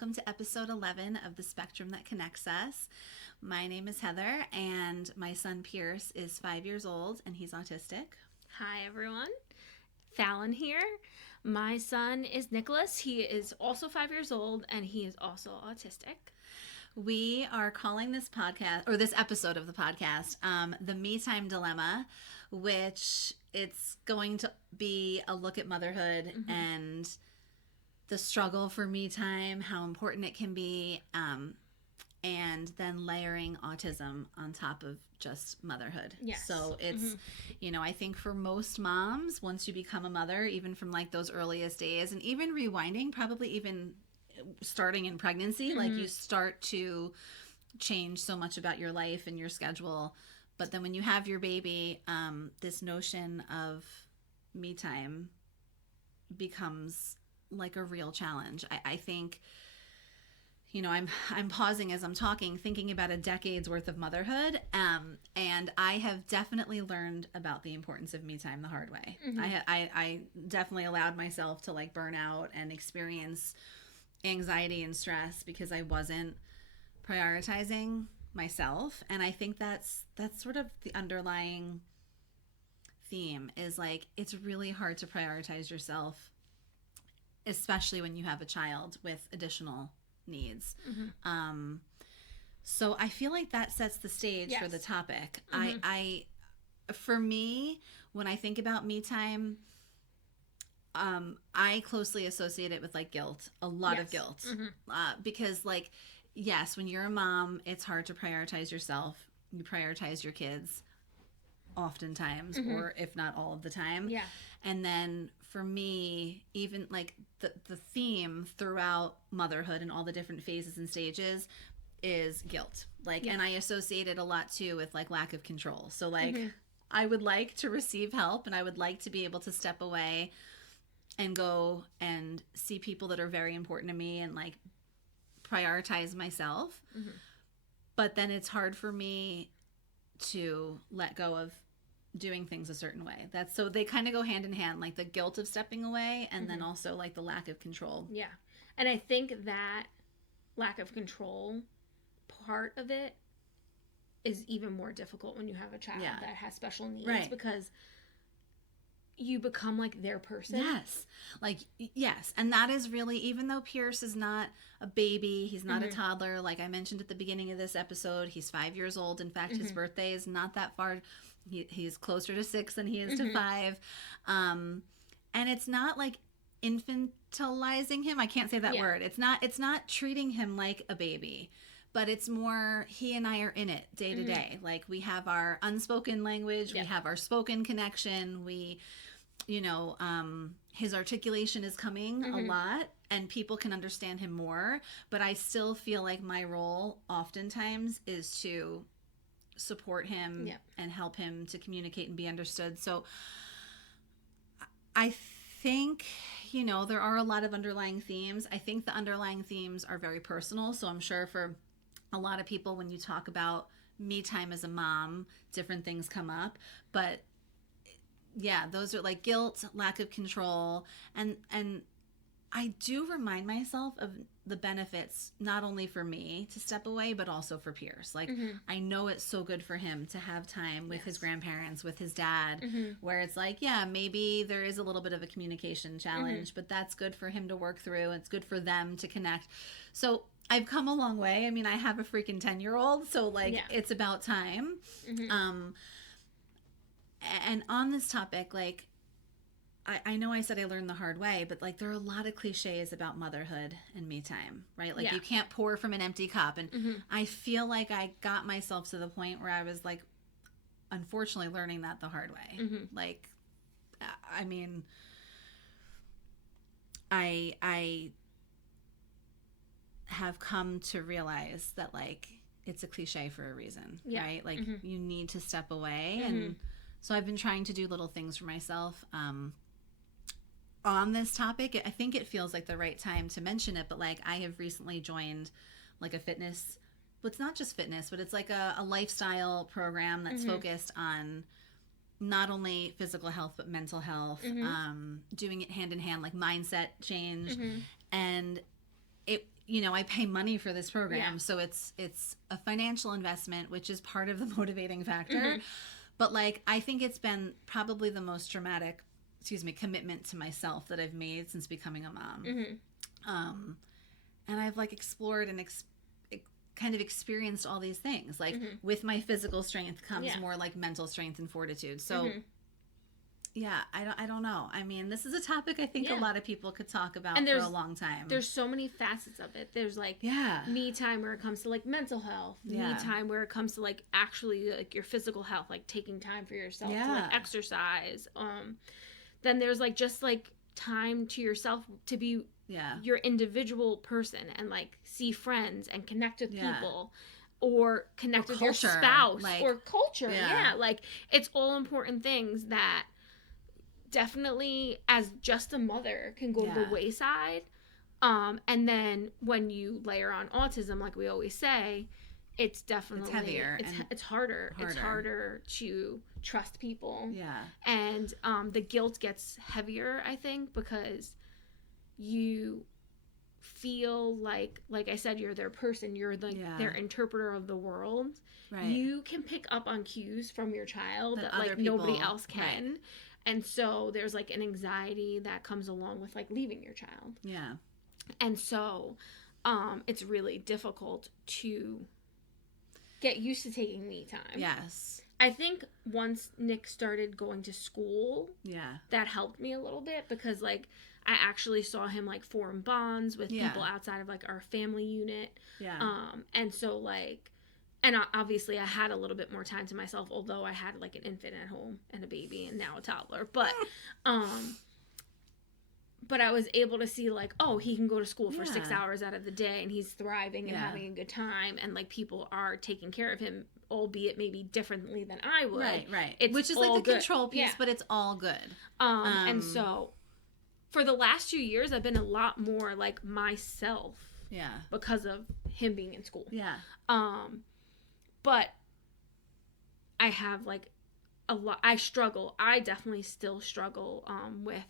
welcome to episode 11 of The Spectrum That Connects Us. My name is Heather, and my son Pierce is 5 years old, and he's autistic. Hi, everyone. Fallon here. My son is Nicholas. He is also 5 years old, and he is also autistic. We are calling this podcast, or this episode of the podcast, The Me Time Dilemma, which it's going to be a look at motherhood and the struggle for me time, how important it can be, and then layering autism on top of just motherhood. Yes. So it's, I think for most moms, once you become a mother, even from like those earliest days, and even rewinding, probably even starting in pregnancy, like you start to change so much about your life and your schedule. But then when you have your baby, this notion of me time becomes like a real challenge. I think, I'm pausing as I'm talking, thinking about a decade's worth of motherhood. And I have definitely learned about the importance of me time the hard way. I definitely allowed myself to like burn out and experience anxiety and stress because I wasn't prioritizing myself. And I think that's sort of the underlying theme is like, it's really hard to prioritize yourself, especially when you have a child with additional needs. So I feel like that sets the stage for the topic. I for me, when I think about me time, I closely associate it with like guilt, a lot of guilt, because like, yes, when you're a mom, it's hard to prioritize yourself. You prioritize your kids oftentimes, or if not all of the time. Yeah. And then for me, even like the theme throughout motherhood and all the different phases and stages is guilt. Like, and I associate it a lot too with like lack of control. So like, I would like to receive help and I would like to be able to step away and go and see people that are very important to me and like prioritize myself. But then it's hard for me to let go of doing things a certain way. That's so they kind of go hand in hand, like the guilt of stepping away and then also like the lack of control. Yeah. And I think that lack of control part of it is even more difficult when you have a child that has special needs because you become like their person. Yes. Like, yes. And that is really, even though Pierce is not a baby, he's not a toddler. Like I mentioned at the beginning of this episode, he's 5 years old. In fact, his birthday is not that far. He's closer to 6 than he is to 5. And it's not like infantilizing him. I can't say that word. It's not treating him like a baby. But it's more, he and I are in it day to day. Like we have our unspoken language, we have our spoken connection, his articulation is coming a lot and people can understand him more. But I still feel like my role oftentimes is to support him and help him to communicate and be understood. So I think, there are a lot of underlying themes. I think the underlying themes are very personal. So I'm sure for a lot of people, when you talk about me time as a mom, different things come up. But yeah, those are like guilt, lack of control. And I do remind myself of the benefits, not only for me to step away, but also for Pierce. Like, I know it's so good for him to have time with his grandparents, with his dad, where it's like, yeah, maybe there is a little bit of a communication challenge, but that's good for him to work through. It's good for them to connect. So I've come a long way. I mean, I have a freaking 10-year-old, so like it's about time. And on this topic, like, I know I said I learned the hard way, but like there are a lot of cliches about motherhood and me time, right? Like you can't pour from an empty cup. And I feel like I got myself to the point where I was like, unfortunately learning that the hard way. Like, I mean, I have come to realize that like it's a cliche for a reason, right? Like you need to step away. And so I've been trying to do little things for myself on this topic. I think it feels like the right time to mention it, but like I have recently joined like a fitness, well, it's not just fitness, but it's like a lifestyle program that's focused on not only physical health but mental health, doing it hand in hand, like mindset change. And it you know, I pay money for this program. Yeah. So it's a financial investment, which is part of the motivating factor. But like, I think it's been probably the most dramatic, commitment to myself that I've made since becoming a mom. And I've like explored and kind of experienced all these things. Like with my physical strength comes more like mental strength and fortitude. So yeah, I don't know. I mean, this is a topic I think a lot of people could talk about for a long time. There's so many facets of it. There's like me time where it comes to like mental health. Me time where it comes to like actually like your physical health, like taking time for yourself to like exercise. Then there's like just like time to yourself to be your individual person and like see friends and connect with people. Or connect with your spouse or culture. Like it's all important things that definitely as just a mother can go to the wayside. And then when you layer on autism, like we always say, it's definitely it's heavier. It's harder. It's harder to trust people. Yeah. And the guilt gets heavier, I think, because you feel like I said, you're their person, you're their interpreter of the world. Right. You can pick up on cues from your child that like nobody else can. Right. And so there's like an anxiety that comes along with like leaving your child. Yeah. And so it's really difficult to get used to taking me time. Yes. I think once Nick started going to school, that helped me a little bit because like I actually saw him like form bonds with people outside of like our family unit. Yeah. And so like, and obviously I had a little bit more time to myself, although I had like an infant at home and a baby and now a toddler. But I was able to see like, oh, he can go to school for 6 hours out of the day and he's thriving and having a good time. And like people are taking care of him, albeit maybe differently than I would. Right. Which is like the control piece, but it's all good. And so for the last 2 years, I've been a lot more like myself. Yeah. Because of him being in school. Yeah. But I have like a lot. I definitely still struggle with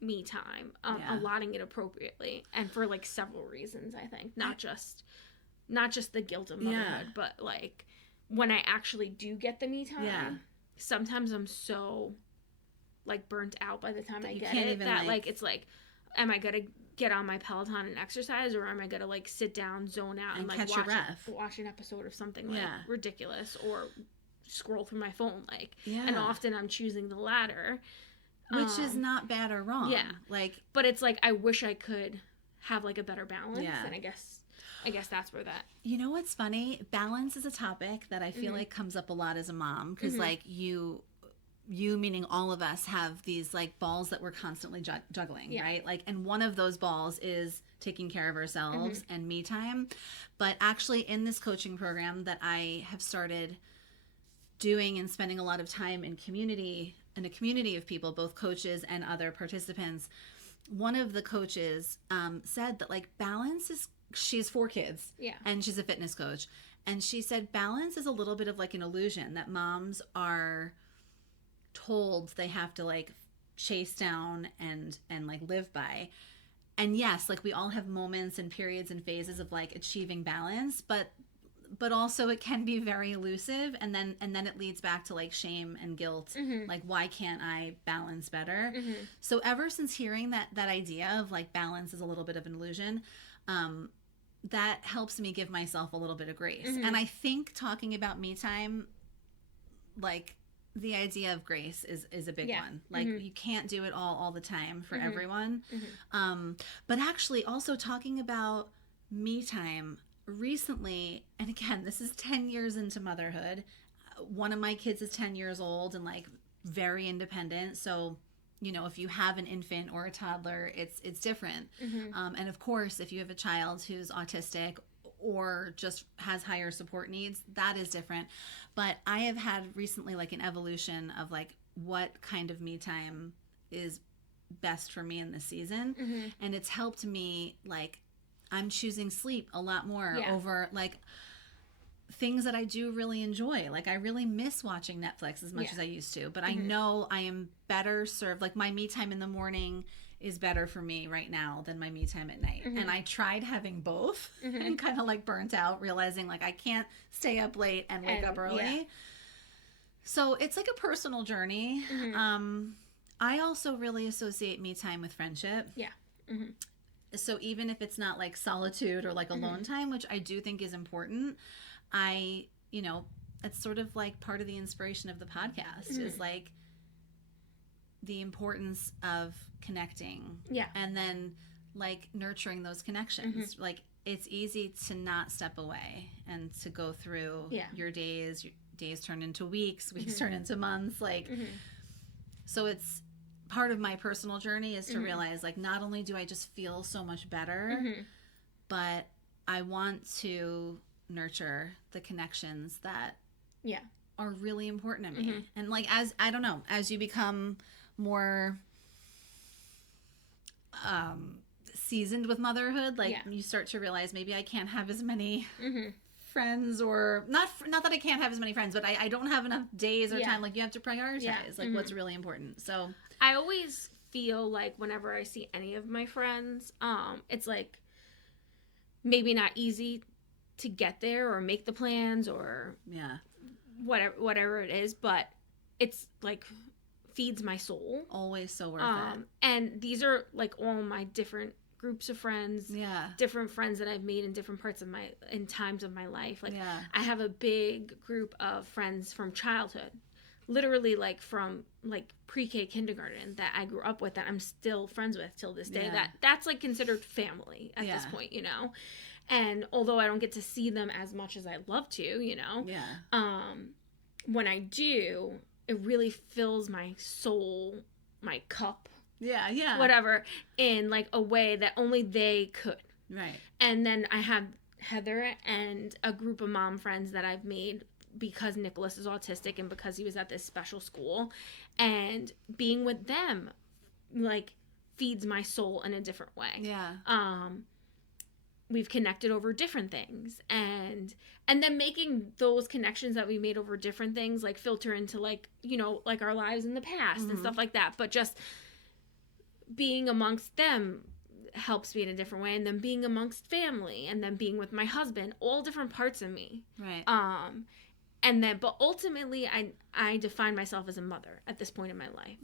me time, allotting it appropriately, and for like several reasons. I think not just the guilt of motherhood, but like when I actually do get the me time, sometimes I'm so like burnt out by the time I get it that like it's like, am I gonna get on my Peloton and exercise, or am I gonna like sit down, zone out, and like watch an episode of something like ridiculous, or scroll through my phone, like and often I'm choosing the latter, which is not bad or wrong. But it's like I wish I could have like a better balance, and I guess that's where that. You know what's funny? Balance is a topic that I feel like comes up a lot as a mom, because like you meaning all of us have these like balls that we're constantly juggling, right? Like, and one of those balls is taking care of ourselves and me time. But actually in this coaching program that I have started doing and spending a lot of time in a community of people, both coaches and other participants, one of the coaches said that like balance is, she has 4 kids and she's a fitness coach. And she said balance is a little bit of like an illusion that moms are told they have to like chase down and like live by. And yes, like we all have moments and periods and phases of like achieving balance, but also it can be very elusive, and then it leads back to like shame and guilt. Like, why can't I balance better? So ever since hearing that idea of like balance is a little bit of an illusion, that helps me give myself a little bit of grace. And I think talking about me time, like the idea of grace is a big one. Like you can't do it all the time for everyone. But actually also talking about me time recently, and again, this is 10 years into motherhood. One of my kids is 10 years old and like very independent. So, you know, if you have an infant or a toddler, it's different. And of course, if you have a child who's autistic or just has higher support needs, that is different. But I have had recently like an evolution of like what kind of me time is best for me in this season. And it's helped me, like, I'm choosing sleep a lot more over like things that I do really enjoy. Like I really miss watching Netflix as much as I used to, but I know I am better served. Like my me time in the morning is better for me right now than my me time at night. And I tried having both and kind of like burnt out, realizing like I can't stay up late and wake up early. Yeah. So it's like a personal journey. I also really associate me time with friendship. Yeah. So even if it's not like solitude or like alone time, which I do think is important, it's sort of like part of the inspiration of the podcast is like the importance of connecting. Yeah. And then like nurturing those connections. Like it's easy to not step away and to go through your days. Your days turn into weeks, weeks turn into months. Like, so it's part of my personal journey is to realize like not only do I just feel so much better, but I want to nurture the connections that are really important to me. And like as you become more seasoned with motherhood, like you start to realize maybe I can't have as many friends, or not that I can't have as many friends, but I don't have enough days or time. Like you have to prioritize like what's really important. So I always feel like whenever I see any of my friends, it's like maybe not easy to get there or make the plans or whatever it is, but it's like feeds my soul. Always so worth it. And these are like all my different groups of friends, different friends that I've made in different parts of in times of my life. Like I have a big group of friends from childhood, literally like from like pre-K kindergarten that I grew up with that I'm still friends with till this day. That's like considered family at this point, And although I don't get to see them as much as I'd love to, when I do, it really fills my soul, my cup, whatever, in like a way that only they could. Right. And then I have Heather and a group of mom friends that I've made because Nicholas is autistic and because he was at this special school, and being with them like feeds my soul in a different way. Yeah. We've connected over different things, and then making those connections that we made over different things like filter into like, like our lives in the past and stuff like that. But just being amongst them helps me in a different way, and then being amongst family, and then being with my husband, all different parts of me. Right. And then, but ultimately I define myself as a mother at this point in my life.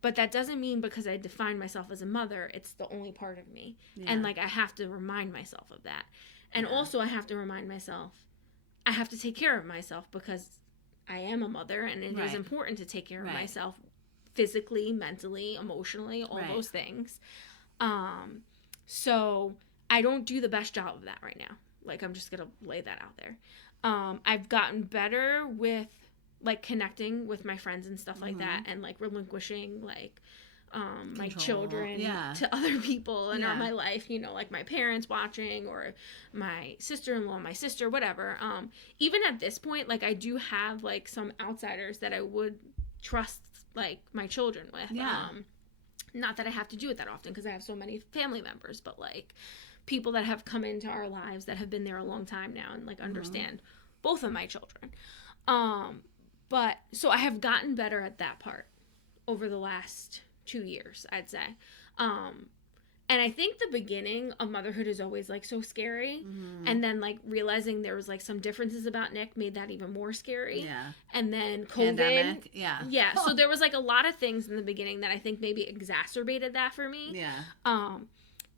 But that doesn't mean because I define myself as a mother, it's the only part of me. Yeah. And like I have to remind myself of that. And also I have to remind myself I have to take care of myself because I am a mother, and it is important to take care of myself physically, mentally, emotionally, all those things. So I don't do the best job of that right now. Like I'm just going to lay that out there. I've gotten better with like connecting with my friends and stuff like that, and like relinquishing like my children to other people in my life, like my parents watching, or my sister-in-law, my sister, whatever. Even at this point, like I do have like some outsiders that I would trust like my children with. Not that I have to do it that often because I have so many family members, but like people that have come into our lives that have been there a long time now and like understand both of my children. But so I have gotten better at that part over the last 2 years, I'd say. And I think the beginning of motherhood is always like so scary. And then like realizing there was like some differences about Nick made that even more scary. Yeah. And then COVID. Pandemic. Yeah. Yeah. Oh. So there was like a lot of things in the beginning that I think maybe exacerbated that for me. Yeah.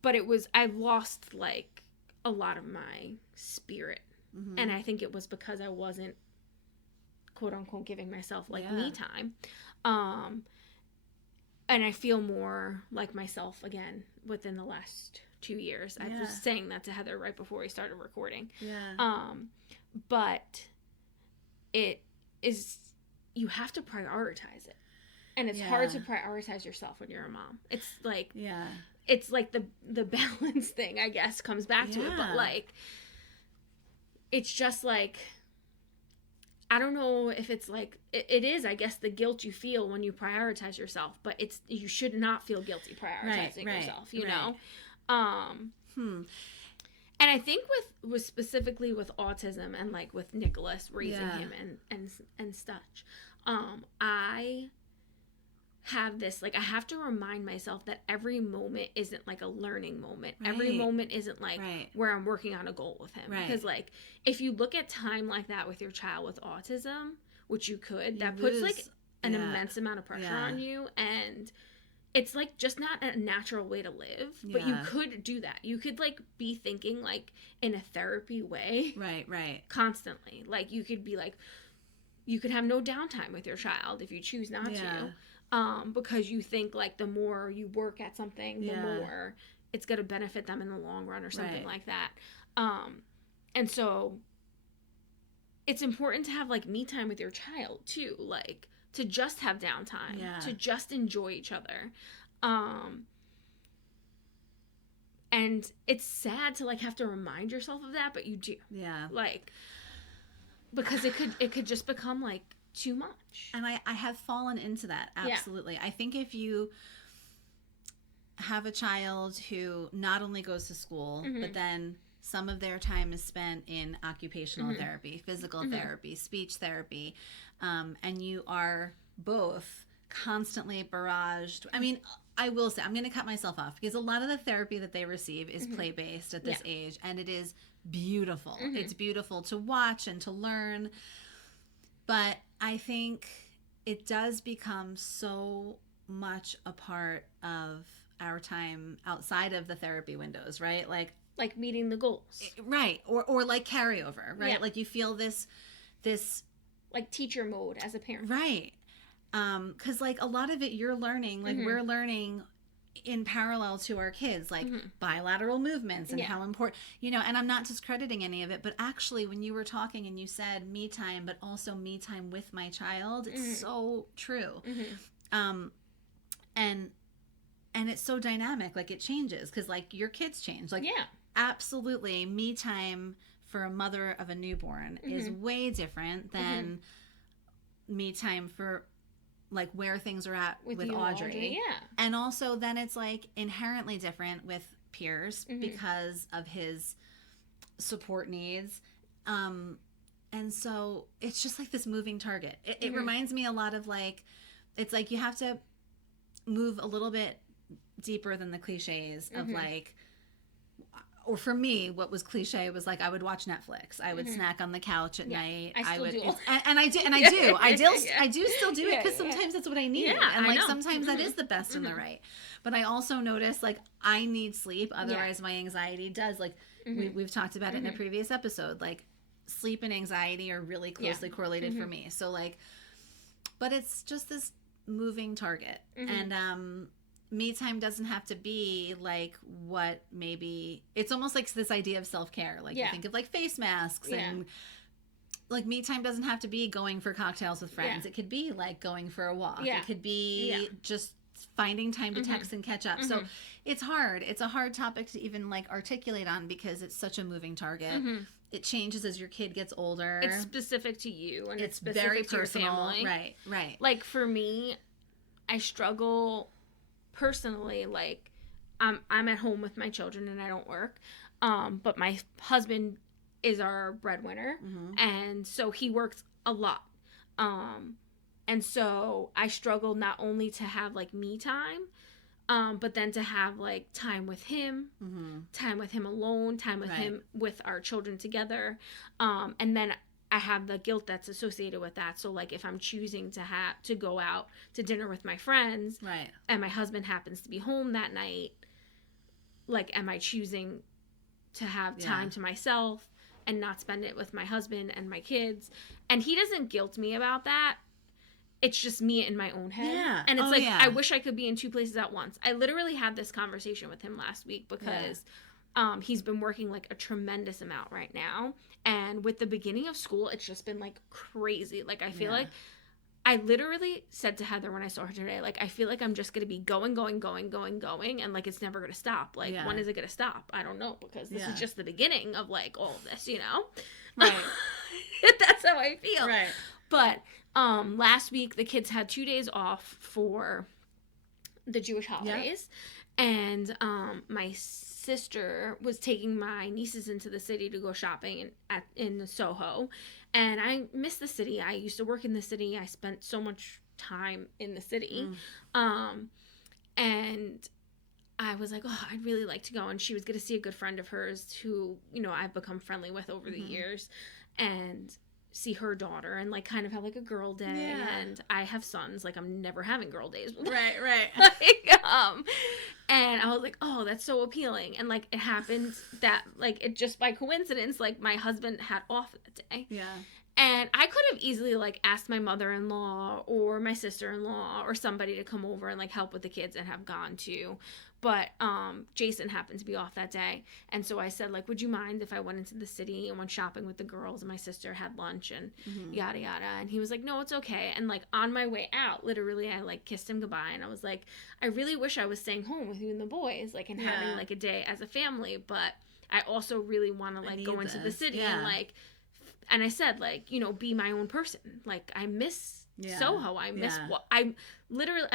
But I lost like a lot of my spirit. And I think it was because I wasn't quote unquote giving myself like me time. And I feel more like myself again within the last 2 years. I was saying that to Heather right before we started recording. Yeah. But it is, you have to prioritize it. And it's hard to prioritize yourself when you're a mom. It's like, it's like the balance thing, I guess, comes back to it. But like, it's just like, I don't know if it's like, it is, I guess, the guilt you feel when you prioritize yourself, but you should not feel guilty prioritizing yourself, you know? And I think with specifically with autism and like with Nicholas raising him and such, I have this, like, I have to remind myself that every moment isn't like a learning moment. Right. Every moment isn't like where I'm working on a goal with him. Right. Because, like, if you look at time like that with your child with autism, which you could, that puts like an immense amount of pressure on you, and it's like just not a natural way to live. But you could do that. You could like be thinking like in a therapy way. Right. Constantly. Like, you could be like, you could have no downtime with your child if you choose not to. Because you think like the more you work at something, the more it's going to benefit them in the long run or something like that. And so it's important to have like me time with your child too, like to just have downtime, to just enjoy each other. And it's sad to like have to remind yourself of that, but you do. Yeah. Like, because it could just become like too much. And I have fallen into that. Absolutely. Yeah. I think if you have a child who not only goes to school, but then some of their time is spent in occupational therapy, physical therapy, speech therapy, and you are both constantly barraged. I mean, I will say, I'm going to cut myself off because a lot of the therapy that they receive is play-based at this age, and it is beautiful. It's beautiful to watch and to learn. But I think it does become so much a part of our time outside of the therapy windows, right? Like meeting the goals. Right. Or like carryover, right? Yeah. Like you feel this like teacher mode as a parent. Right. 'Cause like a lot of it you're learning, like we're learning in parallel to our kids, like bilateral movements and how important, and I'm not discrediting any of it, but actually when you were talking and you said me time, but also me time with my child, it's so true. And it's so dynamic, like it changes because like your kids change. Like, absolutely, me time for a mother of a newborn is way different than me time for like where things are at with Audrey. And also then it's like inherently different with Pierce because of his support needs. And so it's just like this moving target. It reminds me a lot of like, it's like you have to move a little bit deeper than the cliches of like, or for me, what was cliche was like I would watch Netflix. I would snack on the couch at night. I would, and I do. I do still do it because sometimes that's what I need, and like sometimes that is the best and the right. But I also notice like I need sleep, otherwise my anxiety does. Like we've talked about it in a previous episode. Like sleep and anxiety are really closely correlated for me. So like, but it's just this moving target, and me time doesn't have to be like what maybe it's almost like this idea of self-care, like you think of like face masks and like me time doesn't have to be going for cocktails with friends. It could be like going for a walk. It could be just finding time to text and catch up. So it's a hard topic to even like articulate on because it's such a moving target. It changes as your kid gets older. It's specific to you, and it's specific very to personal. Your family. Right. Like for me, I struggle personally, like I'm at home with my children and I don't work, but my husband is our breadwinner, and so he works a lot, and so I struggle not only to have like me time, but then to have like time with him, time with him alone, time with him with our children together, and then I have the guilt that's associated with that. So like if I'm choosing to go out to dinner with my friends, and my husband happens to be home that night, like am I choosing to have time to myself and not spend it with my husband and my kids? And he doesn't guilt me about that. It's just me in my own head. And it's I wish I could be in two places at once. I literally had this conversation with him last week because he's been working like a tremendous amount right now. And with the beginning of school, it's just been like crazy. Like I feel like I literally said to Heather when I saw her today, like I feel like I'm just going to be going. And like it's never going to stop. Like when is it going to stop? I don't know, because this is just the beginning of like all of this, Right. That's how I feel. Right. But last week the kids had 2 days off for the Jewish holidays. And my sister was taking my nieces into the city to go shopping in Soho, and I miss the city. I used to work in the city. I spent so much time in the city. And I was like, oh, I'd really like to go. And she was going to see a good friend of hers who, you know, I've become friendly with over the years, and see her daughter and like kind of have like a girl day. And I have sons, like I'm never having girl days with them. Right. Like, and I was like, oh, that's so appealing. And like it happened that like it just by coincidence, like my husband had off that day. Yeah. And I could have easily like asked my mother-in-law or my sister-in-law or somebody to come over and like help with the kids and have gone too. But Jason happened to be off that day. And so I said, like, would you mind if I went into the city and went shopping with the girls, and my sister had lunch and yada yada. And he was like, no, it's okay. And like on my way out, literally I like kissed him goodbye, and I was like, I really wish I was staying home with you and the boys, like, and having like a day as a family, but I also really want to like go into the city and like, and I said, like, you know, be my own person. Like, I miss Soho. I miss I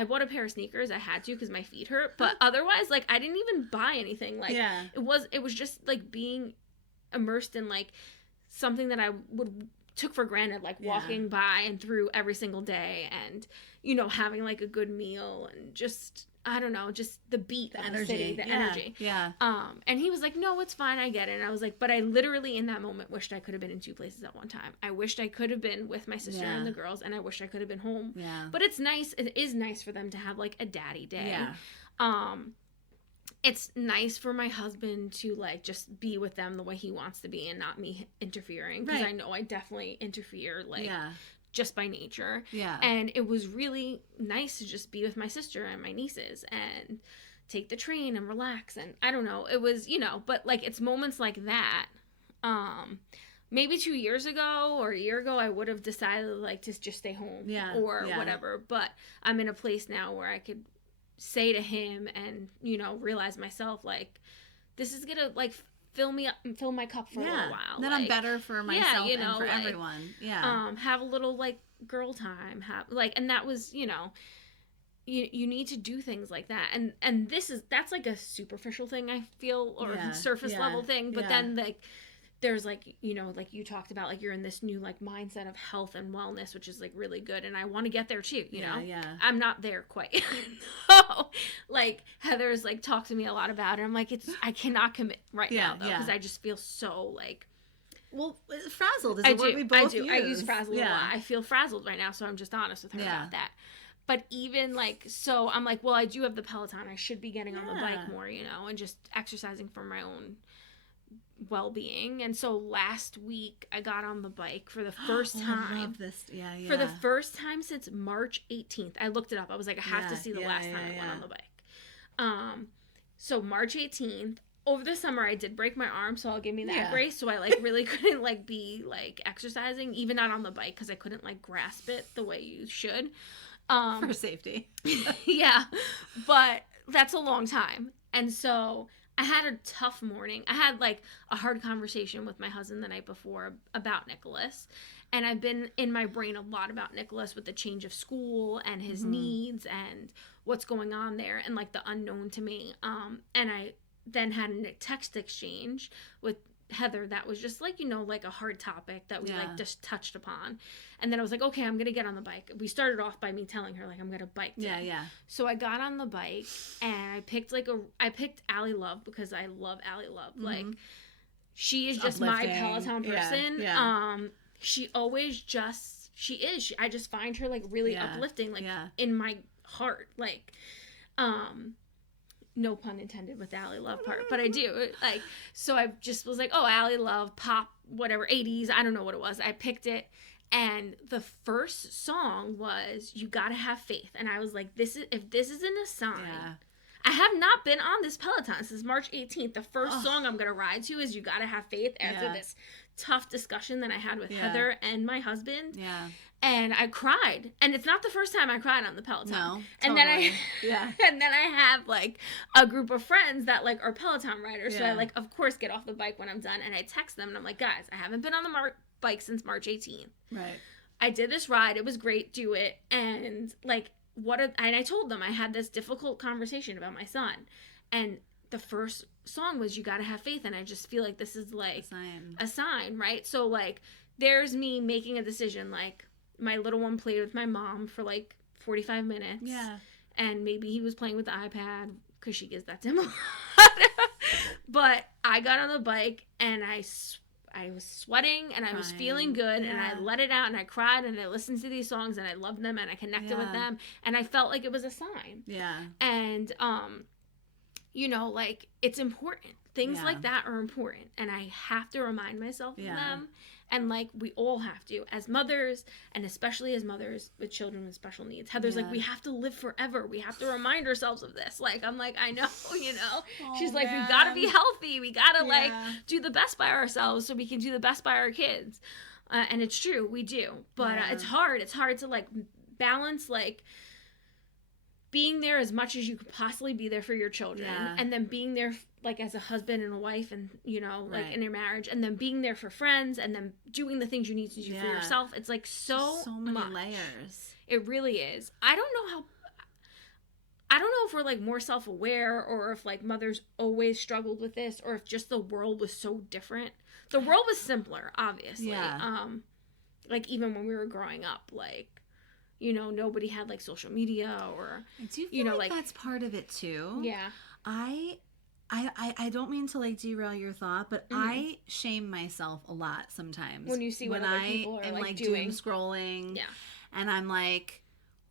bought a pair of sneakers. I had to because my feet hurt. But otherwise, like, I didn't even buy anything. Like, it was just like being immersed in like something that I took for granted, like walking by and through every single day, and you know, having like a good meal, and just, I don't know, just the beat of the city, the energy. Yeah. And he was like, no, it's fine, I get it. And I was like, but I literally in that moment wished I could have been in two places at one time. I wished I could have been with my sister and the girls, and I wish I could have been home. Yeah. But it's nice, it is nice for them to have like a daddy day. Yeah. It's nice for my husband to like just be with them the way he wants to be and not me interfering, because I know I definitely interfere, like just by nature. Yeah. And it was really nice to just be with my sister and my nieces and take the train and relax. And I don't know, it was, you know, but like it's moments like that. Maybe 2 years ago or a year ago, I would have decided like to just stay home or whatever. But I'm in a place now where I could say to him and, you know, realize myself, like, this is gonna like fill my cup for a little while. Then like, I'm better for myself you know, and for like, everyone. Have a little like girl time, have like, and that was, you know, you need to do things like that, and that's like a superficial thing, I feel, or surface level thing, but then like there's like, you know, like you talked about, like you're in this new like mindset of health and wellness, which is like really good, and I want to get there too, you know. I'm not there quite. No. Like Heather's like talked to me a lot about it. I'm like, I cannot commit right now though, because I just feel so like, well, frazzled is a word we both use. I use frazzled a lot. I feel frazzled right now, so I'm just honest with her about that. But even like, so I'm like, well, I do have the Peloton. I should be getting on the bike more, you know, and just exercising for my own well-being. And so last week I got on the bike for the first time. I love this. For the first time since March 18th. I looked it up. I was like, I have to see the last time I went on the bike. So March 18th. Over the summer I did break my arm, so I'll give me that grace. So I like really couldn't like be like exercising, even not on the bike, because I couldn't like grasp it the way you should. For safety. Yeah. But that's a long time. And so I had a tough morning. I had like a hard conversation with my husband the night before about Nicholas. And I've been in my brain a lot about Nicholas with the change of school and his needs and what's going on there and like the unknown to me. And I then had a text exchange with Heather that was just like, you know, like a hard topic that we like just touched upon. And then I was like, okay, I'm gonna get on the bike. We started off by me telling her like I'm gonna bike today. So I got on the bike and I picked Allie Love, because I love Allie Love. Like she is just my Peloton person. She always just I just find her like really uplifting, like in my heart, like no pun intended with the Allie Love part, but I do. Like, so I just was like, oh, Allie Love, pop, whatever, 80s, I don't know what it was. I picked it, and the first song was You Gotta Have Faith. And I was like, if this isn't a sign. I have not been on this Peloton since March 18th. The first song I'm going to ride to is You Gotta Have Faith after this tough discussion that I had with Heather and my husband. And I cried. And it's not the first time I cried on the Peloton. No, and totally. And then I have like a group of friends that like are Peloton riders. So I like, of course, get off the bike when I'm done, and I text them and I'm like, guys, I haven't been on the bike since March 18th. Right. I did this ride. It was great. Do it. And like, and I told them I had this difficult conversation about my son. And the first song was You Gotta Have Faith. And I just feel like this is like a sign, right? So like, there's me making a decision. Like, my little one played with my mom for like 45 minutes. Yeah. And maybe he was playing with the iPad because she gives that to him a lot. But I got on the bike and I was sweating and I was feeling good, and I let it out and I cried and I listened to these songs and I loved them and I connected with them, and I felt like it was a sign. Yeah. And, you know, like, it's important. Things like that are important, and I have to remind myself of them. And, like, we all have to, as mothers, and especially as mothers with children with special needs. Heather's like, we have to live forever. We have to remind ourselves of this. Like, I'm like, I know, you know. She's like, we gotta be healthy. We gotta, like, do the best by ourselves so we can do the best by our kids. And it's true, we do. But it's hard. It's hard to, like, balance, like, being there as much as you could possibly be there for your children, and then being there, like, as a husband and a wife, and, you know, like, in your marriage, and then being there for friends, and then doing the things you need to do for yourself. It's, like, so many much. layers. It really is. I don't know if we're, like, more self-aware, or if, like, mothers always struggled with this, or if just the world was so different. The world was simpler, obviously. Yeah. Like, even when we were growing up, like, you know, nobody had, like, social media, or, I do feel you know, like, that's part of it too. Yeah. I don't mean to, like, derail your thought, but I shame myself a lot sometimes when you see what other people are, like, doing, doom scrolling. Yeah. And I'm like,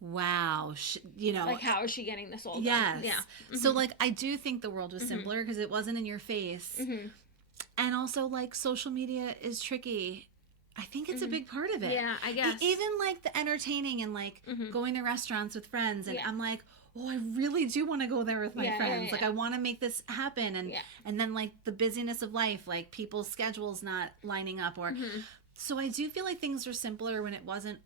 wow, you know, like, how is she getting this all done? Yes. Yeah. Mm-hmm. So, like, I do think the world was simpler because it wasn't in your face. Mm-hmm. And also, like, social media is tricky. I think it's a big part of it. Yeah, I guess. Even, like, the entertaining and, like, going to restaurants with friends. And I'm like, oh, I really do want to go there with my friends. Like, I want to make this happen. And then, like, the busyness of life, like, people's schedules not lining up. Or So I do feel like things were simpler when it wasn't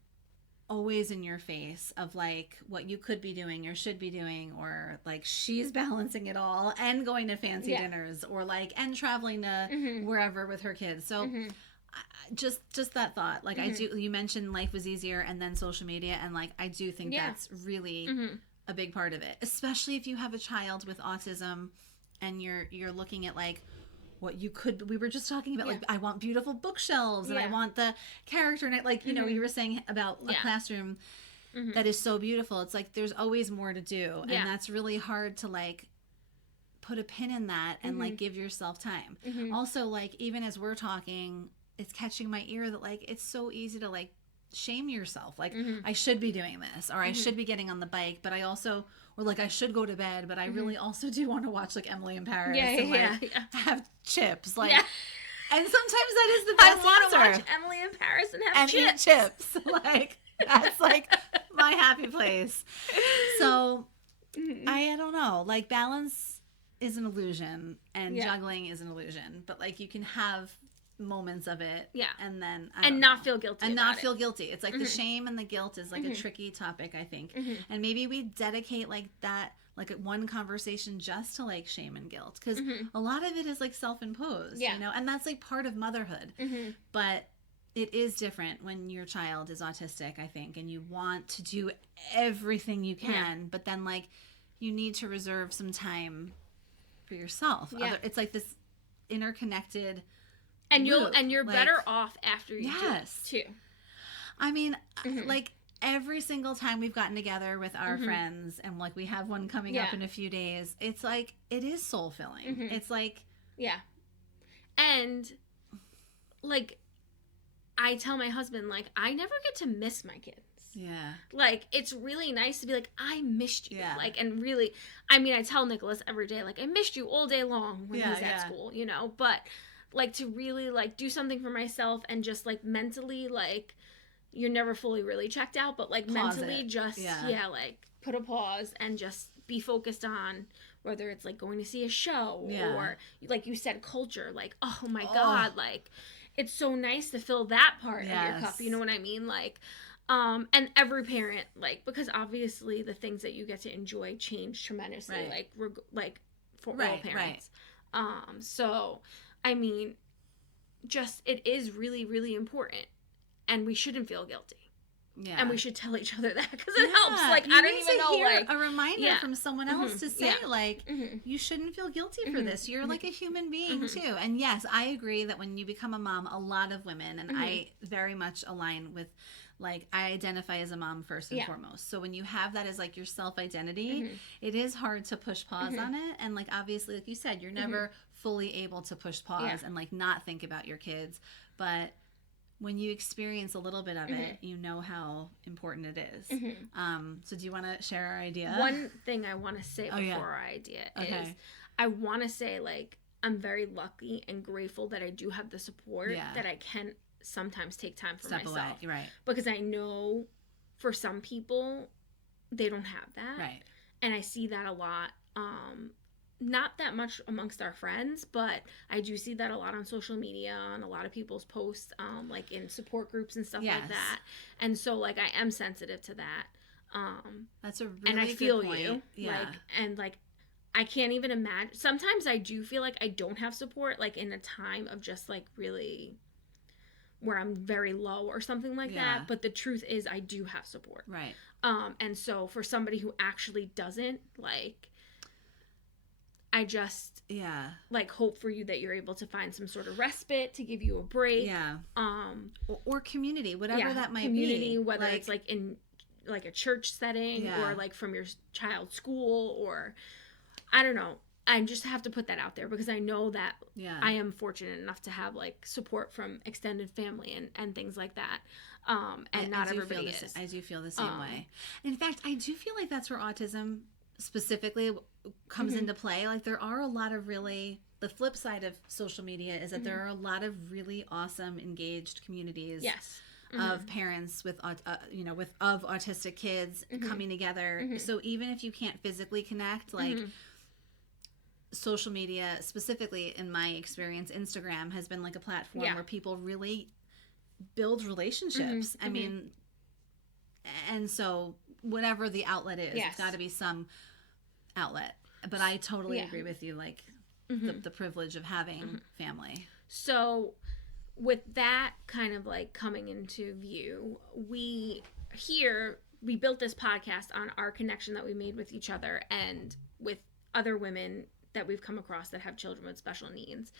always in your face of, like, what you could be doing or should be doing, or, like, she's balancing it all and going to fancy dinners, or, like, and traveling to wherever with her kids. So just that thought, like, I do, you mentioned life was easier and then social media, and, like, I do think that's really a big part of it, especially if you have a child with autism and you're looking at, like, what you could, we were just talking about, like, I want beautiful bookshelves and I want the character in it, like, you know, you were saying about a classroom that is so beautiful. It's like there's always more to do, and that's really hard to, like, put a pin in that and like give yourself time. Also, like, even as we're talking, it's catching my ear that, like, it's so easy to, like, shame yourself, like, I should be doing this, or I should be getting on the bike, but I also, or, like, I should go to bed, but I really also do want to watch, like, Emily in Paris and, like, have chips, like, and sometimes that is the best I want to answer. watch Emily in Paris and have chips. Eat chips. Like, that's, like, my happy place. So I don't know, like, balance is an illusion, and juggling is an illusion, but, like, you can have moments of it, and then not feel guilty, and not feel guilty. It's like the shame and the guilt is, like, a tricky topic, I think, and maybe we dedicate, like, that, like, one conversation just to, like, shame and guilt, because a lot of it is, like, self-imposed, you know, and that's, like, part of motherhood, but it is different when your child is autistic, I think, and you want to do everything you can, but then, like, you need to reserve some time for yourself. It's like this interconnected and loop. You're like, better off after you do it too. I mean, like, every single time we've gotten together with our friends, and, like, we have one coming up in a few days, it's like, it is soul filling. It's like, and, like, I tell my husband, like, I never get to miss my kids. Like, it's really nice to be like, I missed you. Like, and really, I mean, I tell Nicholas every day, like, I missed you all day long when he's at school, you know, but, like, to really, like, do something for myself and just, like, mentally, like, you're never fully really checked out, but, like, pause mentally it. Just, like, put a pause and just be focused on whether it's, like, going to see a show or, like you said, culture. Like, oh my God, like, it's so nice to fill that part of your cup. You know what I mean? Like, and every parent, like, because obviously the things that you get to enjoy change tremendously, like, for all parents. So, I mean, just, it is really, really important, and we shouldn't feel guilty. And we should tell each other that, because it helps. Like, I don't even know, like, a reminder from someone else to say, like, you shouldn't feel guilty for this. You're like a human being too. And yes, I agree that when you become a mom, a lot of women, and I very much align with, like, I identify as a mom first and foremost. So when you have that as like your self-identity, it is hard to push pause on it. And like, obviously, like you said, you're never fully able to push pause and like not think about your kids. But when you experience a little bit of it, you know how important it is. So do you want to share our idea? One thing I want to say before our idea is I want to say, like, I'm very lucky and grateful that I do have the support that I can sometimes take time for myself. Away. Right. Because I know for some people, they don't have that. Right. And I see that a lot. Not that much amongst our friends, but I do see that a lot on social media, on a lot of people's posts, like in support groups and stuff like that. And so, like, I am sensitive to that. That's a really and I feel good point. You. Like, and like, I can't even imagine. Sometimes I do feel like I don't have support, like in a time of just like really where I'm very low or something like that. But the truth is I do have support. Right. And so for somebody who actually doesn't, like, I just like hope for you that you're able to find some sort of respite to give you a break. Yeah. Or community, whatever that might be. Community, whether it's like in like a church setting or like from your child's school, or I don't know. I just have to put that out there because I know that I am fortunate enough to have like support from extended family and things like that. And not everybody is. I do feel the same way. In fact, I do feel like that's where autism specifically comes into play. Like, there are a lot of really, the flip side of social media is that there are a lot of really awesome engaged communities of parents with of autistic kids coming together. So even if you can't physically connect, like social media, specifically in my experience, Instagram has been like a platform where people really build relationships. I mean, and so whatever the outlet is, it's got to be some outlet. But I totally agree with you, like the privilege of having family. So with that kind of like coming into view, we built this podcast on our connection that we made with each other and with other women that we've come across that have children with special needs.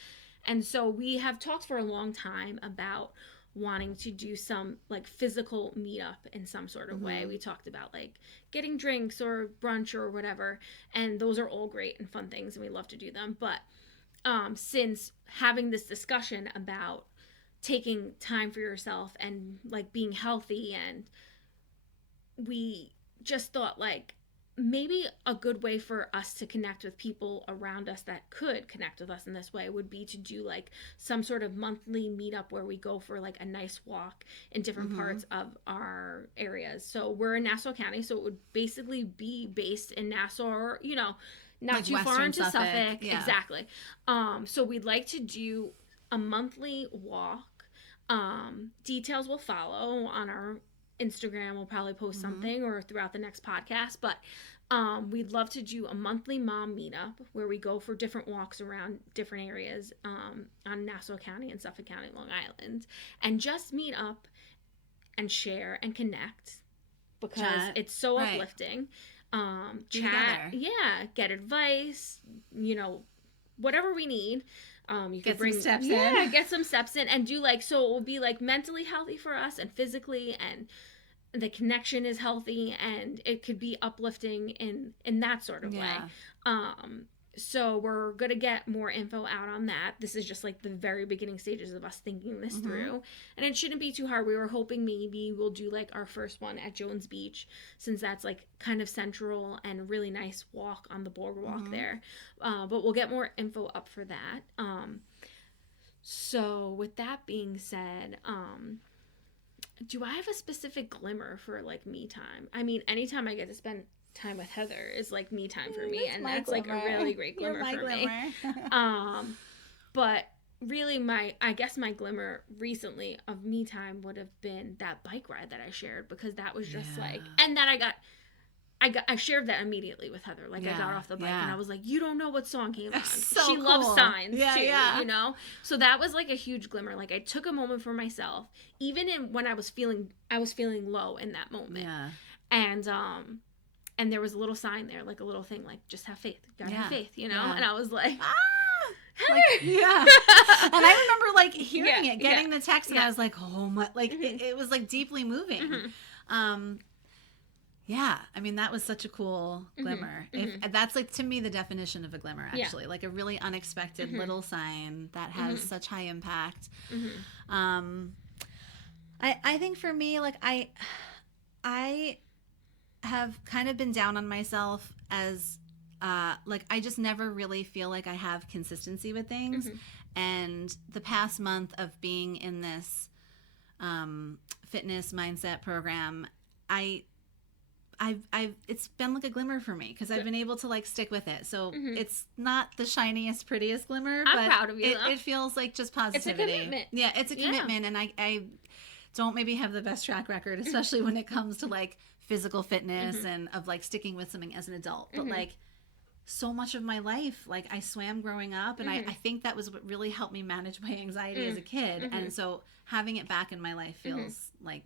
And so we have talked for a long time about wanting to do some like physical meetup in some sort of way. We talked about like getting drinks or brunch or whatever, and those are all great and fun things and we love to do them. But since having this discussion about taking time for yourself and like being healthy, and we just thought like maybe a good way for us to connect with people around us that could connect with us in this way would be to do like some sort of monthly meetup where we go for like a nice walk in different parts of our areas. So we're in Nassau County, so it would basically be based in Nassau, or, you know, not like too far into Suffolk. Exactly. So we'd like to do a monthly walk. Details will follow on our Instagram. We'll probably post something or throughout the next podcast, but we'd love to do a monthly mom meetup where we go for different walks around different areas on Nassau County and Suffolk County, Long Island, and just meet up and share and connect because it's so uplifting. Chat, get advice, you know, whatever we need. You get can some steps in. Get some steps in and do like, so it will be like mentally healthy for us and physically, and the connection is healthy, and it could be uplifting in that sort of way. So we're going to get more info out on that. This is just like the very beginning stages of us thinking this through. And it shouldn't be too hard. We were hoping maybe we'll do like our first one at Jones Beach, since that's like kind of central and a really nice walk on the boardwalk there. But we'll get more info up for that. So with that being said, do I have a specific glimmer for like me time? I mean, anytime I get to spend time with Heather is like me time for me, and that's glimmer. Like a really great glimmer for me. But really I guess my glimmer recently of me time would have been that bike ride that I shared, because that was just like, and that I shared that immediately with Heather. Like I got off the bike and I was like, you don't know what song came on. She loves Signs too, you know? So that was like a huge glimmer. Like I took a moment for myself, even when I was feeling low in that moment. And there was a little sign there, like a little thing, like, just have faith. You gotta have faith, you know? And I was like, Like, yeah. And I remember like hearing it, getting the text, and I was like, oh my, like it was like deeply moving. Yeah, I mean, that was such a cool glimmer. If that's like, to me, the definition of a glimmer, actually, like a really unexpected little sign that has such high impact. I think for me, like I have kind of been down on myself as like I just never really feel like I have consistency with things. And the past month of being in this fitness mindset program, it's been like a glimmer for me because I've been able to like stick with it. So it's not the shiniest, prettiest glimmer, but I'm proud of you. It feels like just positivity. It's a commitment. Yeah, it's a commitment, and I don't maybe have the best track record, especially when it comes to like physical fitness and of like sticking with something as an adult. But like so much of my life, like I swam growing up, and I think that was what really helped me manage my anxiety as a kid. And so having it back in my life feels like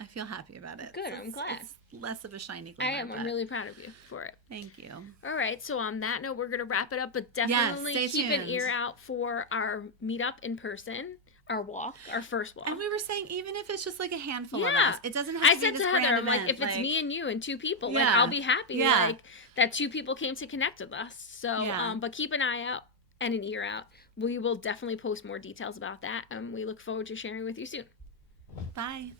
I feel happy about it. Good, I'm glad. It's less of a shiny glimmer. I am. I'm really proud of you for it. Thank you. All right, so on that note, we're going to wrap it up, but definitely keep an ear out for our meetup in person, our walk, our first walk. And we were saying, even if it's just like a handful of us, it doesn't have to be this grand event. I said to Heather, like, if it's me and you and two people, like, I'll be happy, like, that two people came to connect with us. So, but keep an eye out and an ear out. We will definitely post more details about that, and we look forward to sharing with you soon. Bye.